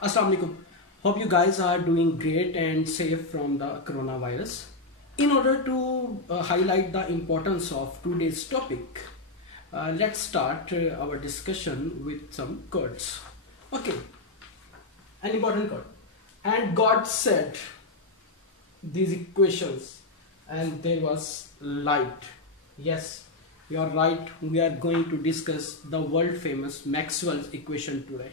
Assalamu alaikum. Hope you guys are doing great and safe from the coronavirus. In order to highlight the importance of today's topic, let's start our discussion with some quotes. Okay, an important quote. And God said these equations, and there was light. Yes, you are right. We are going to discuss the world famous Maxwell's equation today.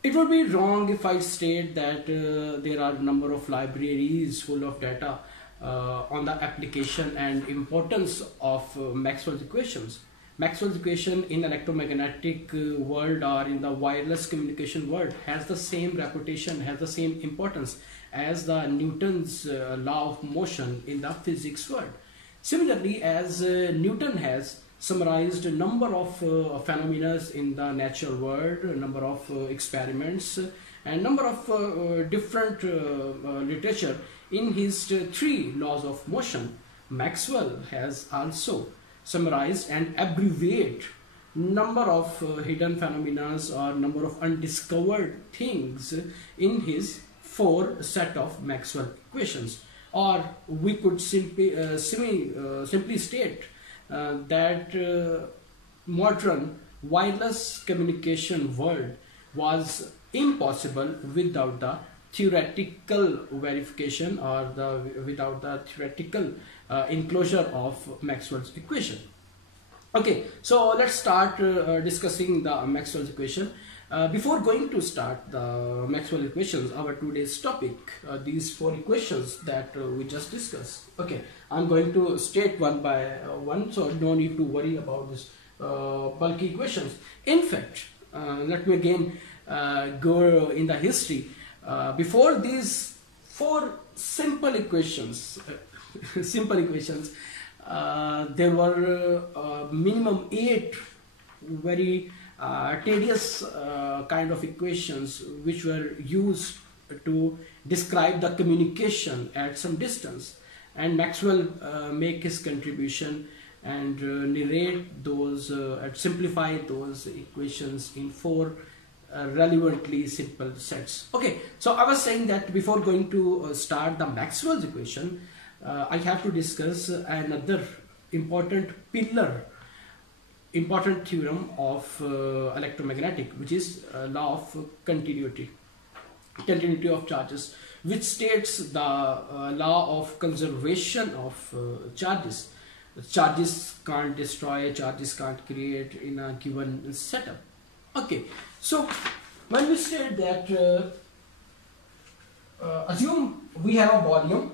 It would be wrong if I state that there are a number of libraries full of data on the application and importance of Maxwell's equations. Maxwell's equation in electromagnetic world or in the wireless communication world has the same reputation, has the same importance as the Newton's law of motion in the physics world. Similarly, as Newton has summarized a number of phenomena in the natural world, a number of experiments, and number of different literature in his three laws of motion. Maxwell has also summarized and abbreviate number of hidden phenomena or number of undiscovered things in his four set of Maxwell equations. Or we could simply state that modern wireless communication world was impossible without the theoretical verification or without the theoretical enclosure of Maxwell's equation. Okay, so let's start discussing the Maxwell's equation. Before going to start the Maxwell equations, our today's topic, these four equations that we just discussed. Okay, I'm going to state one by one, so no need to worry about this bulky equations. In fact, let me again go in the history. Before these four simple equations, there were minimum 8 very tedious kind of equations which were used to describe the communication at some distance, and Maxwell make his contribution and narrate those and simplify those equations in four relevantly simple sets. Okay, so I was saying that before going to start the Maxwell's equation, I have to discuss another important theorem of electromagnetic, which is law of continuity of charges, which states the law of conservation of charges. Charges can't destroy, charges can't create in a given setup. Okay, so when we state that assume we have a volume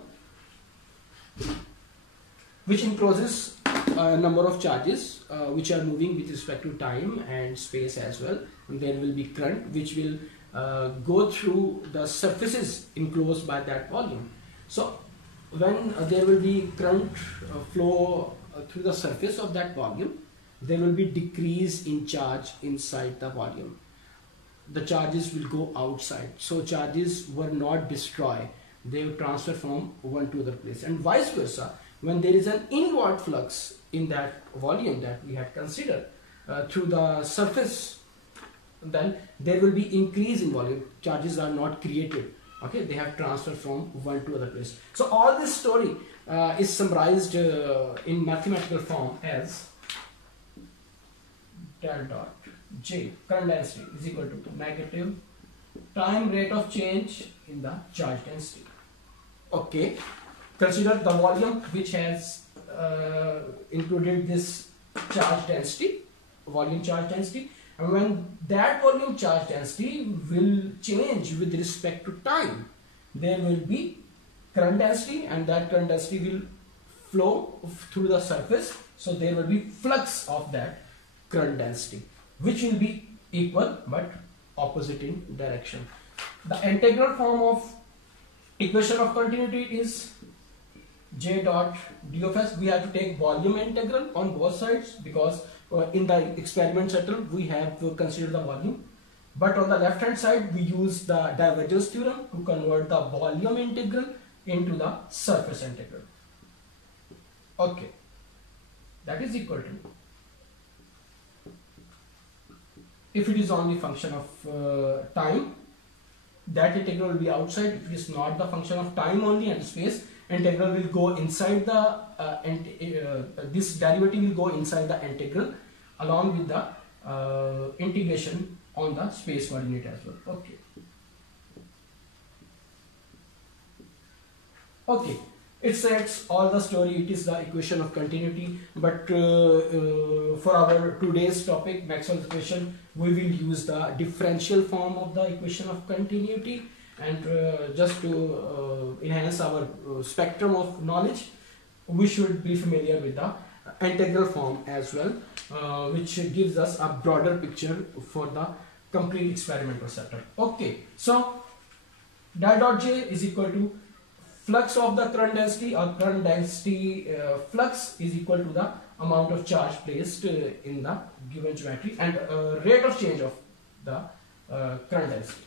which encloses a number of charges which are moving with respect to time and space as well, and there will be current which will go through the surfaces enclosed by that volume. So when there will be current flow through the surface of that volume, there will be decrease in charge inside the volume. The charges will go outside, so charges were not destroyed, they will transfer from one to other place, and vice versa. When there is an inward flux in that volume that we had considered through the surface, then there will be increase in volume. Charges are not created. Okay, they have transferred from one to other place. So all this story is summarized in mathematical form as del dot J, current density, is equal to negative time rate of change in the charge density. Okay. Consider the volume which has included this charge density, volume charge density, and when that volume charge density will change with respect to time, there will be current density, and that current density will flow through the surface, so there will be flux of that current density, which will be equal but opposite in direction. The integral form of equation of continuity is J dot d of s. We have to take volume integral on both sides because in the experiment settle we have considered the volume, but on the left hand side we use the divergence theorem to convert the volume integral into the surface integral. Okay, that is equal to, if it is only function of time, that integral will be outside. If it is not the function of time only and space, integral will go inside the this derivative will go inside the integral along with the integration on the space coordinate as well. Okay. Okay, it sets all the story. It is the equation of continuity, but for our today's topic, Maxwell's equation, we will use the differential form of the equation of continuity, and just to enhance our spectrum of knowledge, we should be familiar with the integral form as well, which gives us a broader picture for the complete experimental setup. Okay, so del dot J is equal to flux of the current density, or current density flux is equal to the amount of charge placed in the given geometry, and rate of change of the current density.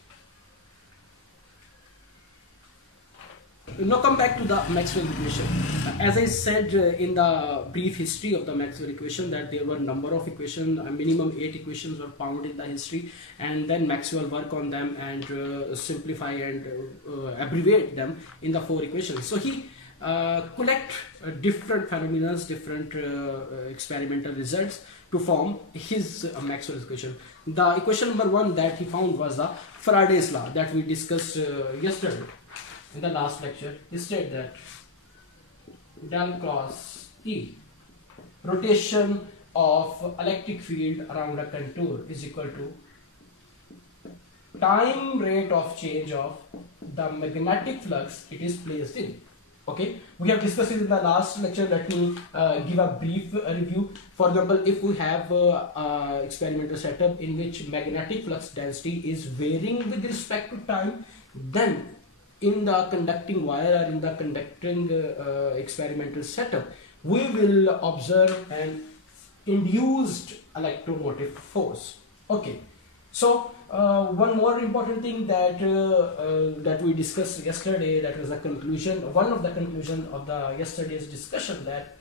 Now come back to the Maxwell equation. As I said in the brief history of the Maxwell equation, that there were a number of equations, minimum 8 equations were found in the history, and then Maxwell worked on them and simplify and abbreviate them in the 4 equations. So he collect different phenomena, different experimental results to form his Maxwell equation. The equation number 1 that he found was the Faraday's law that we discussed yesterday. In the last lecture, he said that del cross E, rotation of electric field around a contour, is equal to time rate of change of the magnetic flux it is placed in. Okay, we have discussed it in the last lecture. Let me give a brief review. For example, if we have experimental setup in which magnetic flux density is varying with respect to time, then in the conducting wire or in the conducting experimental setup, we will observe an induced electromotive force. Okay, so one more important thing that that we discussed yesterday, that was the conclusion, one of the conclusion of the yesterday's discussion, that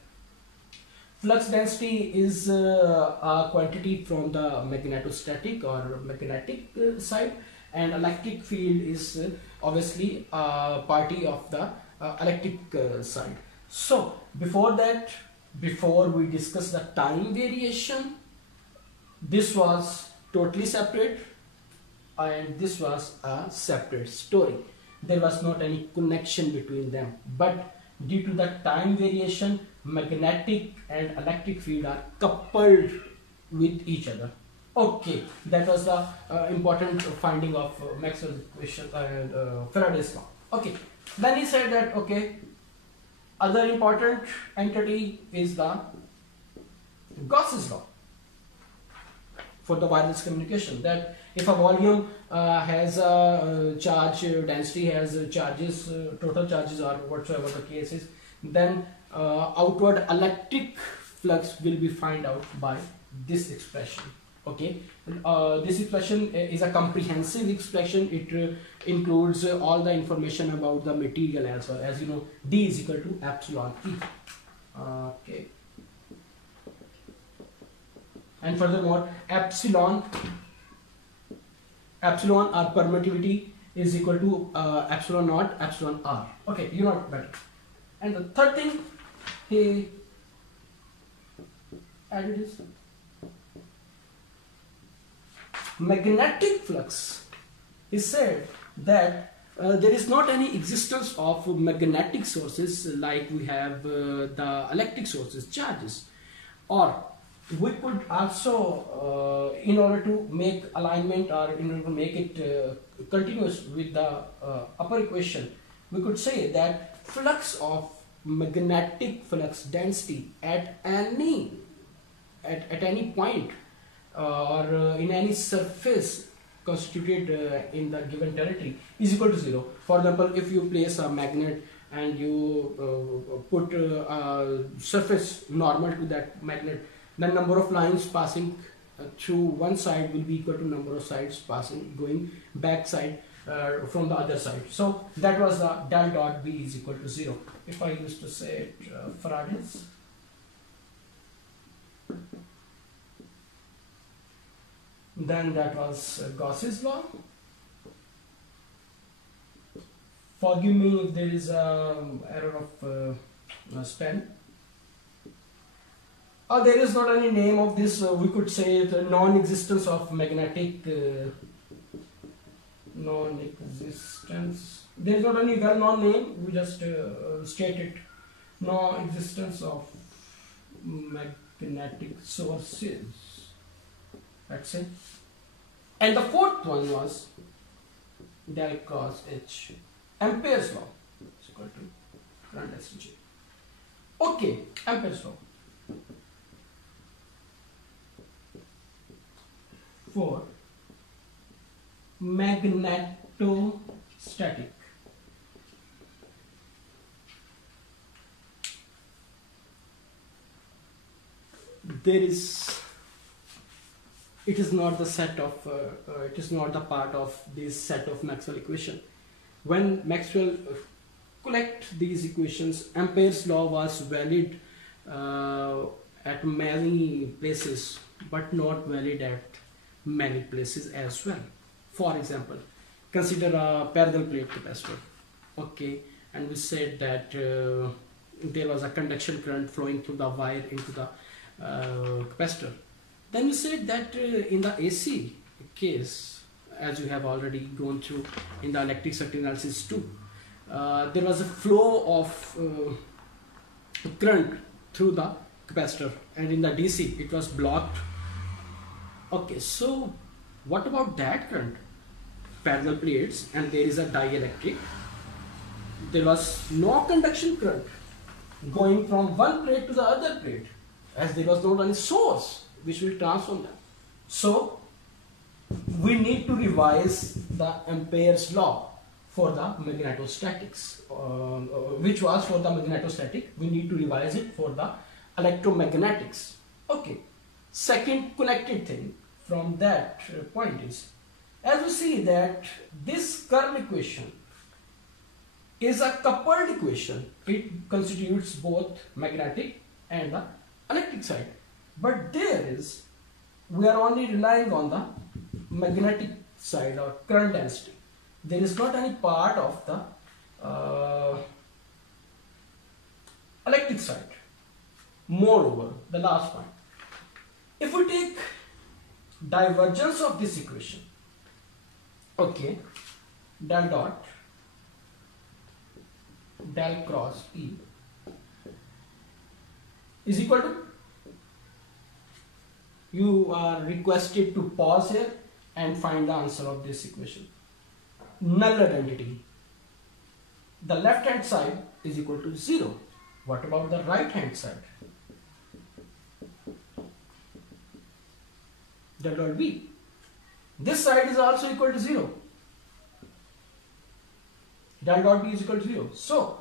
flux density is a quantity from the magnetostatic or magnetic side, and electric field is obviously a party of the electric side. So before that, before we discuss the time variation, this was totally separate and this was a separate story. There was not any connection between them, but due to the time variation, magnetic and electric field are coupled with each other. Okay, that was the important finding of Maxwell's equation and Faraday's law. Okay, then he said that, okay, other important entity is the Gauss's law for the wireless communication, that if a volume has a charge density, has charges, total charges or whatsoever the case is, then outward electric flux will be found out by this expression. Okay, this expression is a comprehensive expression. It includes all the information about the material as well. As you know, D is equal to epsilon E. Okay, and furthermore, epsilon or permittivity is equal to epsilon naught epsilon R. Okay, you know better. And the third thing he added is magnetic flux. He said that there is not any existence of magnetic sources like we have the electric sources, charges. Or we could also, in order to make alignment or in order to make it continuous with the upper equation, we could say that flux of magnetic flux density at any point or in any surface constituted in the given territory is equal to 0. For example, if you place a magnet and you put a surface normal to that magnet, the number of lines passing through one side will be equal to number of sides passing going back side from the other side. So that was the del dot B is equal to 0. If I used to say it Faraday's, then that was Gauss's law. Forgive me if there is a error of spell. There is not any name of this. We could say the non-existence of magnetic non-existence. There is not any well-known name. We just state it. Non-existence of magnetic sources. That's it. And the fourth one was del cross H. Ampere's law is equal to current SJ. Okay, Ampere's law. For magnetostatic. It is not the set of, it is not the part of this set of Maxwell equation. When Maxwell collect these equations, Ampere's law was valid at many places, but not valid at many places as well. For example, consider a parallel plate capacitor. Okay, and we said that there was a conduction current flowing through the wire into the capacitor. Then we said that in the AC case, as you have already gone through in the electric circuit analysis too, there was a flow of current through the capacitor, and in the DC it was blocked. Okay, so what about that current? Parallel plates, and there is a dielectric. There was no conduction current going from one plate to the other plate, as there was not any source which will transform them. So we need to revise the Ampere's law for the magnetostatics, which was for the magnetostatic. We need to revise it for the electromagnetics. Okay. Second connected thing from that point is, as you see that this curl equation is a coupled equation. It constitutes both magnetic and the electric side. But we are only relying on the magnetic side or current density. There is not any part of the electric side. Moreover, the last point. If we take divergence of this equation, okay, del dot del cross E is equal to, you are requested to pause here and find the answer of this equation. Null identity. The left hand side is equal to 0. What about the right hand side? Del dot V. This side is also equal to 0. Del dot B is equal to 0. So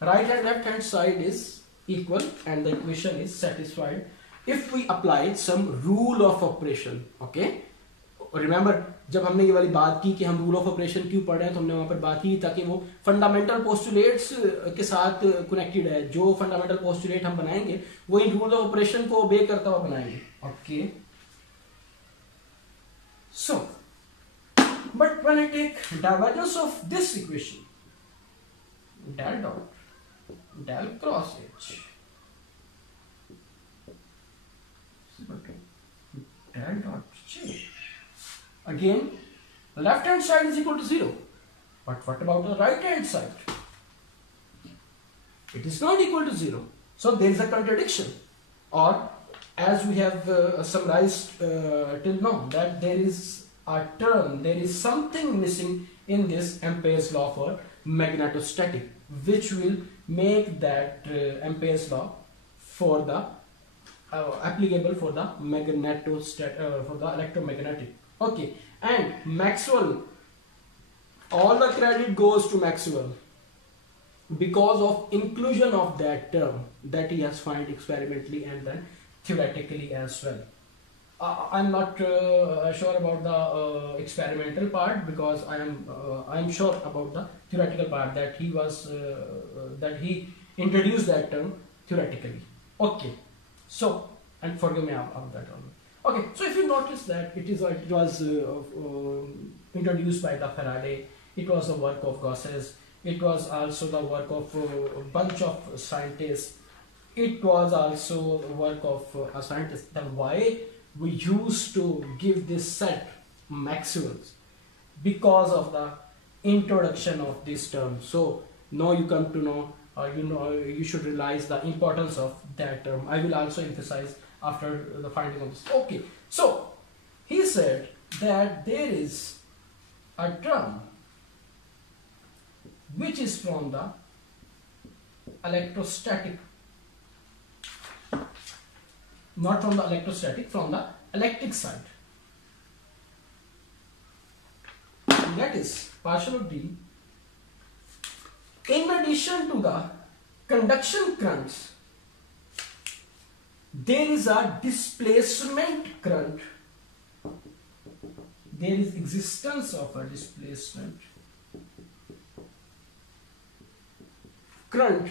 right and left hand side is equal and the equation is satisfied if we apply some rule of operation. Okay, remember जब हमने ये वाली बात की कि हम rule of operation क्यों पढ़ रहे हैं, तो हमने वहां पर बात की ताकि वो फंडामेंटल पोस्टुलेट्स के साथ कनेक्टेड है. जो फंडामेंटल पोस्टुलेट हम बनाएंगे वो इन रूल ऑफ ऑपरेशन को ओबे करता हुआ बनाएंगे. Okay, so but when I take divergence of this equation, del dot del cross H del dot J. Again, left hand side is equal to 0. But what about the right hand side? It is not equal to 0. So there is a contradiction. Or as we have summarized till now, that there is a term, there is something missing in this Ampere's law for magnetostatic, which will make that Ampere's law for the applicable for the for the electromagnetic. Okay, and Maxwell, all the credit goes to Maxwell because of inclusion of that term that he has found experimentally and then theoretically as well. I'm not sure about the experimental part, because I'm sure about the theoretical part, that he was that he introduced that term theoretically. Okay, so, and forgive me about that one. Okay, so if you notice that it was introduced by the Faraday It was the work of Gauss. It was also the work of a bunch of scientists. It was also the work of a scientist. Then why we used to give this set Maxwell's? Because of the introduction of this term. So now you come to know, you should realize the importance of that term. I will also emphasize after the finding of this. Okay, so he said that there is a term which is from the electrostatic, not from the electrostatic, from the electric side. And that is partial of D. In addition to the conduction currents, there is a displacement current. There is existence of a displacement current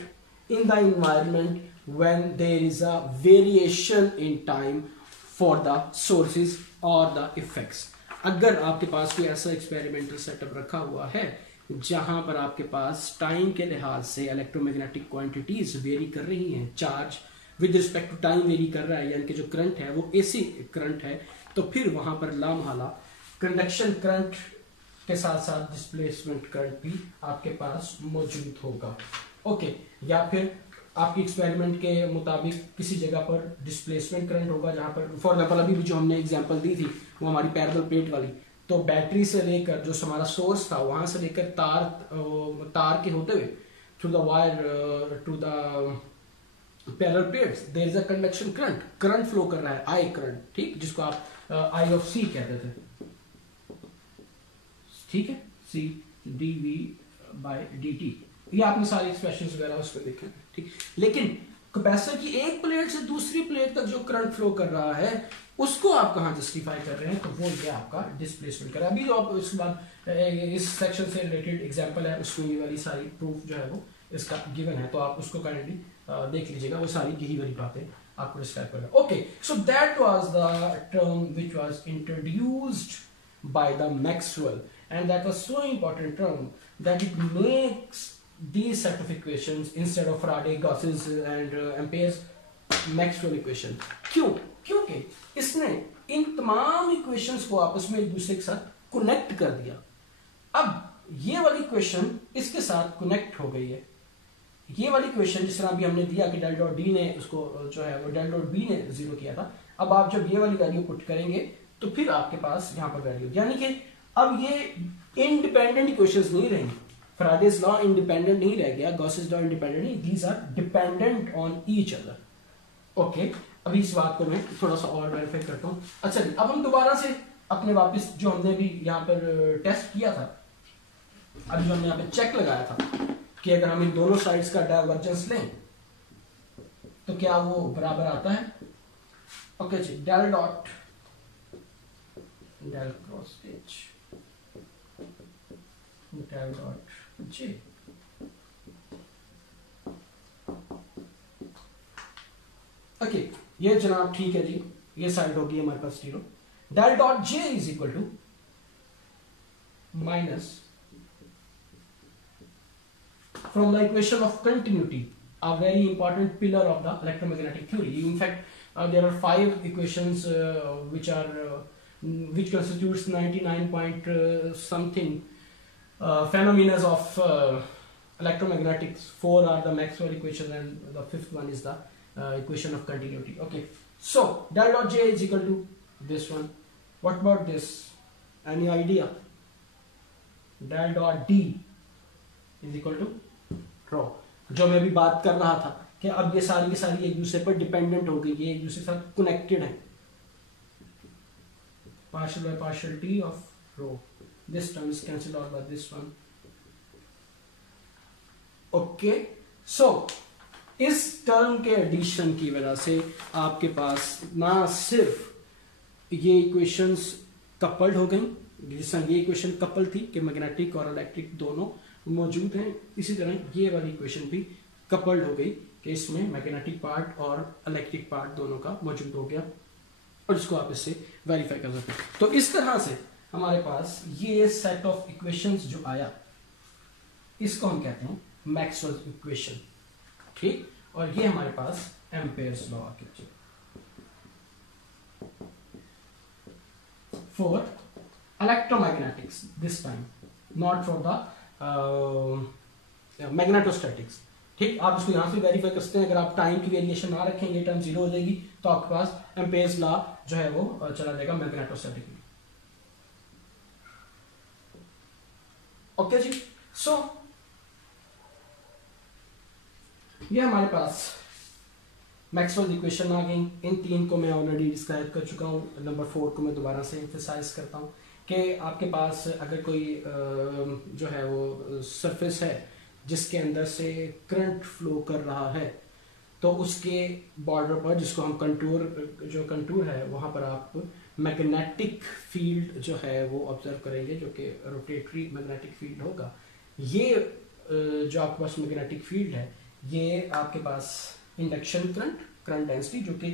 in the environment when there is a variation in time for the sources or the effects. अगर आपके पास कोई ऐसा experimental setup रखा हुआ है जहां पर आपके पास टाइम के लिहाज से इलेक्ट्रोमैग्नेटिक क्वांटिटीज वेरी कर रही हैं, charge with respect to time vary कर रहा है, यानी कि जो करंट है वो एसी करंट है, तो फिर वहां पर लामहला कंडक्शन करंट के साथ साथ डिस्प्लेसमेंट करंट भी आपके पास मौजूद होगा. ओके, या फिर आपकी एक्सपेरिमेंट के मुताबिक किसी जगह पर डिस्प्लेसमेंट करंट होगा जहां पर, फॉर एग्जांपल अभी भी जो हमने एग्जांपल दी थी वो हमारी पैरेलल प्लेट वाली, तो बैटरी से लेकर जो हमारा सोर्स था वहां से लेकर तार के होते हुए through the wire to the parallel plates there is a conduction current flow कर रहा है, आई करंट, ठीक, जिसको आप आई ऑफ सी कहते थे, ठीक है, C D V by D T. ये आपने सारे एक्सप्रेशंस वगैरह उस पर देखे, ठीक. लेकिन कैपेसिटर की एक प्लेट से दूसरी प्लेट तक जो करंट फ्लो कर रहा है उसको आप कहां जस्टिफाई कर रहे हैं, तो वो ये आपका डिस्प्लेसमेंट कर रहा है. अभी जो आप इसके बाद इस सेक्शन से रिलेटेड एग्जांपल है उसमें ये वाली सारी प्रूफ जो है वो इसका गिवन है, तो आप उसको काइंडली देख लीजिएगा, वो सारी यही वाली बातें आपको डिस्क्राइब कर रहा है. Okay, so that was the term which was introduced by the Maxwell, and that was so important term that it makes these set of equations instead of Faraday, Gauss's and Ampere's Maxwell equation. क्यों? क्योंकि इसने इन तमाम equations को आपस में एक दूसरे के साथ कनेक्ट कर दिया. अब ये वाली इक्वेशन इसके साथ कनेक्ट हो गई है. ये वाली इक्वेशन जिस तरह अभी हमने दिया कि डेल डॉट डी ने उसको जो है वो डेल डॉट बी ने जीरो किया था, अब आप जब ये वाली वैल्यू पुट करेंगे तो फिर आपके पास यहाँ पर वैल्यू, यानी कि अब ये इंडिपेंडेंट इक्वेशंस नहीं रहेंगी. Faraday's law इंडिपेंडेंट नहीं रह गया, Gauss's law इंडिपेंडेंट नहीं, these are dependent on each other. Okay, अभी इस बात को मैं थोड़ा सा और वेरीफाई करता हूँ. अच्छा जी, अब हम दोबारा से अपने वापस जो हमने भी यहाँ पर टेस्ट किया था, अभी जो हमने यहाँ पे चेक लगाया था कि अगर हम इन दोनों साइड्स का डाइवर्जेंस लें तो क्या वो बराबर आता है. ओके जी, del dot del cross H del dot G. Okay, ये जनाब ठीक है जी, ये साइड होगी हमारे पास zero. Del dot J is equal to minus from the equation of continuity, a very important pillar of the electromagnetic theory. In fact, there are 5 equations which constitutes 99 point something phenomena of electromagnetics. 4 are the Maxwell equations and the 5th one is the equation of continuity. Okay, so del dot J is equal to this one. What about this? Any idea? Del dot D is equal to rho. जो मैं अभी बात कर रहा था कि अब ये सारी की सारी एक दूसरे पर डिपेंडेंट हो गई, ये एक दूसरे के साथ कनेक्टेड है. partial by partial t of rho. This term is cancelled out by this one. Okay, so इस टर्म के एडिशन की वजह से आपके पास ना सिर्फ ये इक्वेशंस कपल्ड हो गई, जिस तरह ये इक्वेशन कपल थी कि मैग्नेटिक और इलेक्ट्रिक दोनों मौजूद हैं, इसी तरह ये वाली इक्वेशन भी कपल्ड हो गई कि इसमें मैग्नेटिक पार्ट और इलेक्ट्रिक पार्ट दोनों का मौजूद हो गया, और इसको आप इससे वेरीफाई कर सकते हैं. तो इस तरह से हमारे पास ये सेट ऑफ इक्वेशंस जो आया, इसको हम कहते हैं मैक्सवेल्स इक्वेशन, ठीक। और ये हमारे पास एम्पेयर्स लॉ आके for electromagnetics this time, not for the magnetostatics, ठीक। आप इसको यहां से वेरीफाई कर सकते हैं। अगर आप टाइम की वेरिएशन ना रखेंगे, टर्म जीरो हो जाएगी, तो आपके पास एम्पेयर्स लॉ जो है वो चला जाएगा मैग्नेटोस्टैटिक में। ओके जी, सो ये हमारे पास मैक्सवेल इक्वेशन आ गई। इन तीन को मैं ऑलरेडी डिस्क्राइब कर चुका हूँ। नंबर 4 को मैं दोबारा से एम्फेसाइज करता हूँ कि आपके पास अगर कोई जो है वो सरफेस है जिसके अंदर से करंट फ्लो कर रहा है, तो उसके बॉर्डर पर, जिसको हम कंटूर है, वहाँ पर आप मैग्नेटिक फील्ड जो है वो ऑब्जर्व करेंगे, जो कि रोटेटरी मैग्नेटिक फील्ड होगा। ये जो आपके पास मैग्नेटिक फील्ड है, ये आपके पास इंडक्शन करंट डेंसिटी, जो कि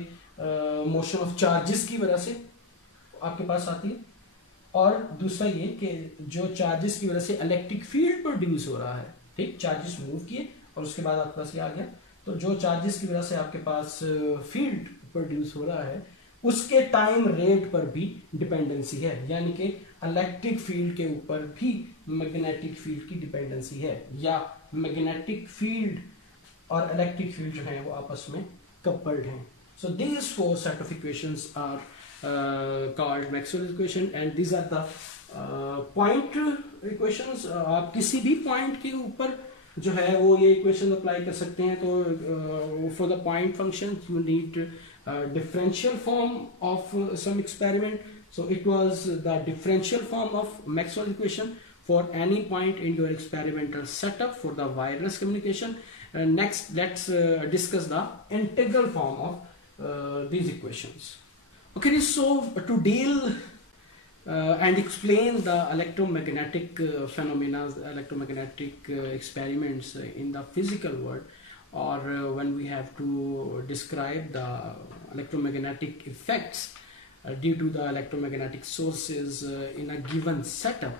मोशन ऑफ चार्जेस की वजह से आपके पास आती है, और दूसरा ये कि जो चार्जेस की वजह से इलेक्ट्रिक फील्ड प्रोड्यूस हो रहा है, ठीक। चार्जेस मूव किए और उसके बाद आपके पास ये आ गया, तो जो चार्जेस की वजह से आपके पास फील्ड प्रोड्यूस हो रहा है, उसके टाइम रेट पर भी डिपेंडेंसी है, यानी कि इलेक्ट्रिक फील्ड के ऊपर भी मैग्नेटिक फील्ड की डिपेंडेंसी है, या मैग्नेटिक फील्ड और इलेक्ट्रिक फील्ड जो है वो आपस में कपल्ड हैं। So these 4 set of equations are called Maxwell's equation, and these are the point equations. आप किसी भी पॉइंट के ऊपर जो है वो ये इक्वेशन अप्लाई कर सकते हैं। तो for the point function you need differential form of some experiment. So it was the differential form of Maxwell's equation for any point in your experimental setup for the wireless communication. Next, let's discuss the integral form of these equations. Okay, so to deal and explain the electromagnetic phenomena, electromagnetic experiments in the physical world, or when we have to describe the electromagnetic effects due to the electromagnetic sources in a given setup,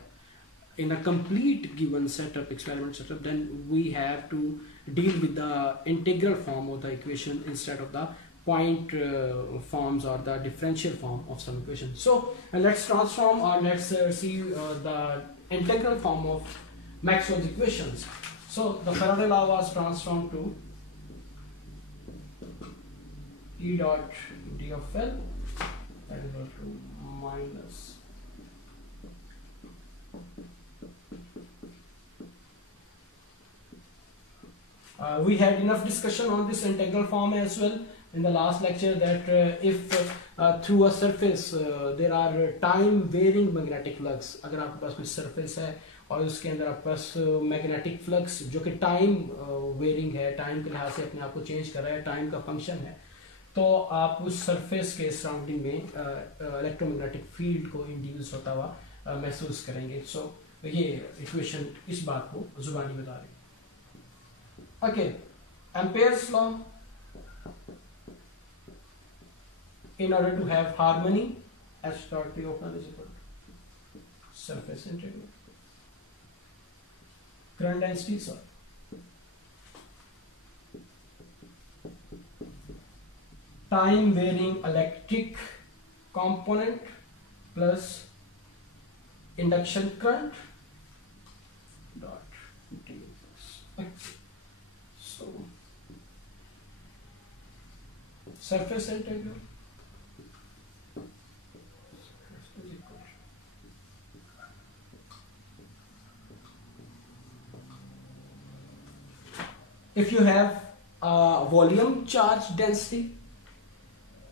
in a complete given setup, experiment setup, then we have to deal with the integral form of the equation instead of the point forms or the differential form of some equation. So let's transform, or let's see the integral form of Maxwell's equations. So the Faraday law was transformed to E dot d of L, that is equal to minus we had enough discussion on this integral form as well in the last lecture, that if through a surface there are time varying magnetic flux, अगर आपके पास कोई surface है और उसके अंदर आपके पास magnetic flux जो कि टाइम वेरिंग है, टाइम के लिहाज से अपने आप को चेंज कर रहा है, टाइम का फंक्शन है, तो आप उस सरफेस के सराउंडिंग में इलेक्ट्रोमैग्नेटिक फील्ड को इंड्यूस होता हुआ महसूस करेंगे। सो ये इक्वेशन इस बात को जुबानी बता रही है। Okay, Ampere's law, in order to have harmony, H dot P of L is equal to surface integral current density, so time varying electric component plus induction current dot dx. So surface integral if you have a volume charge density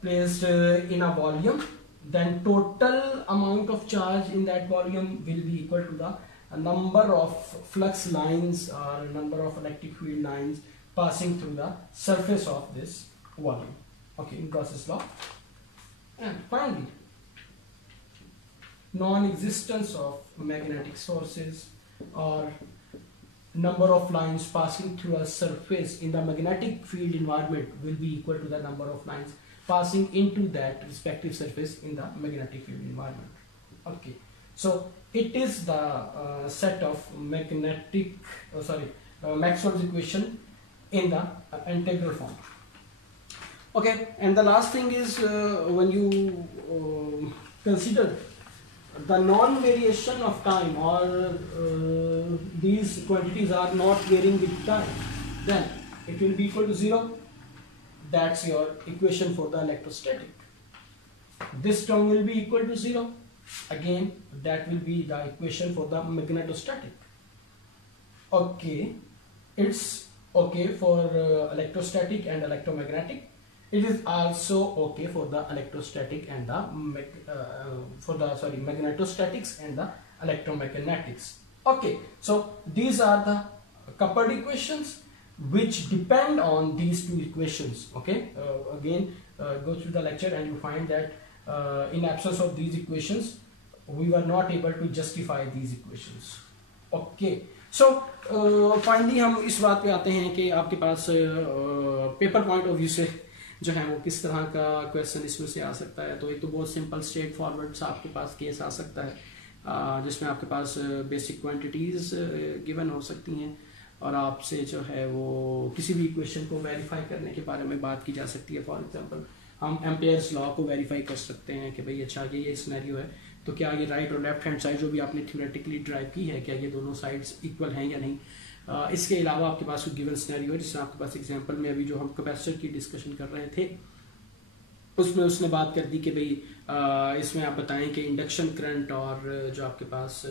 placed in a volume, then total amount of charge in that volume will be equal to the number of flux lines or number of electric field lines passing through the surface of this volume. Okay, in Gauss's law. And finally, non-existence of magnetic sources or number of lines passing through a surface in the magnetic field environment will be equal to the number of lines passing into that respective surface in the magnetic field environment. Okay, So it is the set of Maxwell's equation in the integral form. Okay, and the last thing is when you consider the non-variation of time, or these quantities are not varying with time, then it will be equal to 0. That's your equation for the electrostatic. This term will be equal to 0. Again, that will be the equation for the magnetostatic. Okay, it's okay for electrostatic and electromagnetic. It is also okay for the electrostatic and the magnetostatics and the electromagnetics. Okay, so these are the coupled equations which depend on these two equations. Okay, again, go through the lecture and you find that in absence of these equations we were not able to justify these equations. Okay, so finally हम इस बात पे आते हैं कि आपके पास paper point of view से जो है वो किस तरह का क्वेश्चन इसमें से आ सकता है। तो एक तो बहुत सिंपल स्ट्रेट फॉरवर्ड सा आपके पास केस आ सकता है जिसमें आपके पास बेसिक क्वांटिटीज गिवन हो सकती हैं और आपसे जो है वो किसी भी इक्वेशन को वेरीफाई करने के बारे में बात की जा सकती है। फॉर एग्जांपल हम एम्पेयर्स लॉ को वेरीफाई कर सकते हैं कि भाई अच्छा ये सिनेरियो है तो क्या ये राइट और लेफ्ट हैंड साइड जो भी आपने थ्योरेटिकली ड्राइव की है क्या ये दोनों साइड्स इक्वल हैं या नहीं। इसके अलावा आपके पास कोई गिवन सिनेरियो है जिसमें आपके पास एग्जांपल में अभी जो हम कैपेसिटर की डिस्कशन कर रहे थे उसमें उसने बात कर दी कि भाई इसमें आप बताएं कि इंडक्शन करंट और जो आपके पास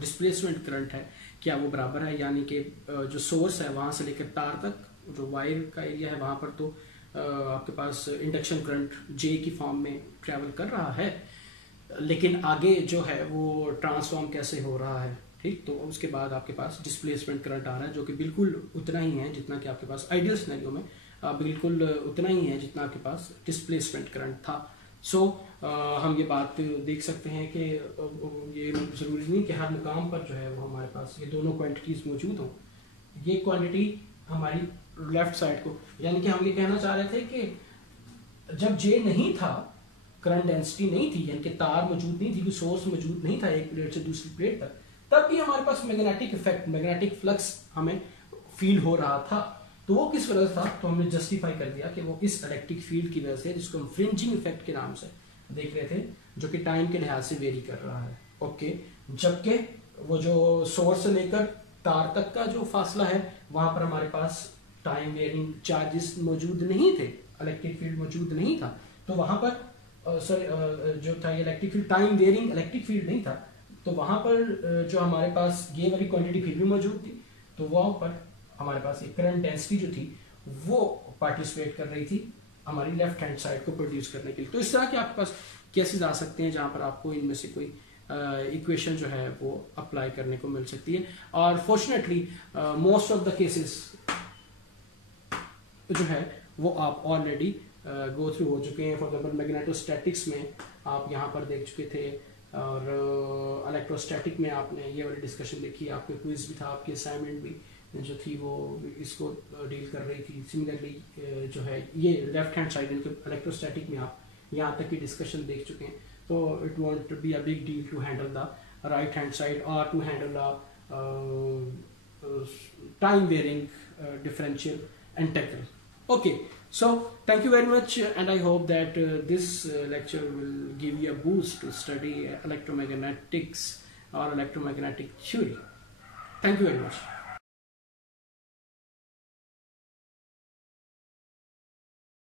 डिस्प्लेसमेंट करंट है क्या वो बराबर है, यानी कि जो सोर्स है वहाँ से लेकर तार तक जो वायर का एरिया है वहाँ पर तो आपके पास इंडक्शन करंट जे की फॉर्म में ट्रैवल कर रहा है, लेकिन आगे जो है वो ट्रांसफॉर्म कैसे हो रहा है। ठीक, तो उसके बाद आपके पास डिस्प्लेसमेंट करंट आ रहा है जो कि बिल्कुल उतना ही है जितना कि आपके पास आइडियल सिनेरियो में बिल्कुल उतना ही है जितना आपके पास डिस्प्लेसमेंट करंट था। सो हम ये बात देख सकते हैं कि ये ज़रूरी नहीं कि हर मुकाम पर जो है वो हमारे पास ये दोनों क्वांटिटीज़ मौजूद हों। ये क्वांटिटी हमारी लेफ्ट साइड को, यानी कि हम ये कहना चाह रहे थे कि जब जे नहीं था, करंट डेंसिटी नहीं थी, यानी कि तार मौजूद नहीं थी, कोई सोर्स मौजूद नहीं था एक प्लेट से दूसरी प्लेट तक, तब भी हमारे पास मैग्नेटिक इफेक्ट, मैग्नेटिक फ्लक्स हमें फील हो रहा था। तो वो किस वजह से था, तो हमने जस्टिफाई कर दिया कि वो इस इलेक्ट्रिक फील्ड की वजह से, जिसको हम फ्रिंजिंग इफेक्ट के नाम से देख रहे थे, जो कि टाइम के लिहाज से वेरी कर रहा है। ओके, जबकि वो जो सोर्स से लेकर तार तक का जो फासला है वहां पर हमारे पास टाइम वेरिंग चार्जेस मौजूद नहीं थे, इलेक्ट्रिक फील्ड मौजूद नहीं था। तो वहां पर जो था ये electric field, time varying electric field नहीं था, तो वहां पर जो हमारे पास ये वाली क्वांटिटी फिर भी मौजूद थी, तो वहां पर हमारे पास एक करंट डेंसिटी जो थी वो पार्टिसिपेट कर रही थी हमारी लेफ्ट हैंड साइड को प्रोड्यूस करने के लिए। तो इस तरह के आपके पास केसेस आ सकते हैं जहां पर आपको इनमें से कोई इक्वेशन जो है वो अप्लाई करने को मिल सकती है। और fortunately most of the cases जो है वो आप ऑलरेडी गो थ्रू हो चुके हैं। फॉर एग्जाम्पल मैग्नेटोस्टैटिक्स में आप यहाँ पर देख चुके थे, और इलेक्ट्रोस्टैटिक में आपने ये वाली डिस्कशन देखी, आपके क्विज भी था, आपकी असाइनमेंट भी जो थी वो इसको डील कर रही थी। सिमिलरली जो है ये लेफ्ट हैंड साइड इलेक्ट्रोस्टैटिक में आप यहाँ तक की डिस्कशन देख चुके हैं। तो it won't be a big deal to handle the right hand side और to handle the time varying differential integral. Okay, so thank you very much, and I hope that this lecture will give you a boost to study electromagnetics or electromagnetic theory. Thank you very much.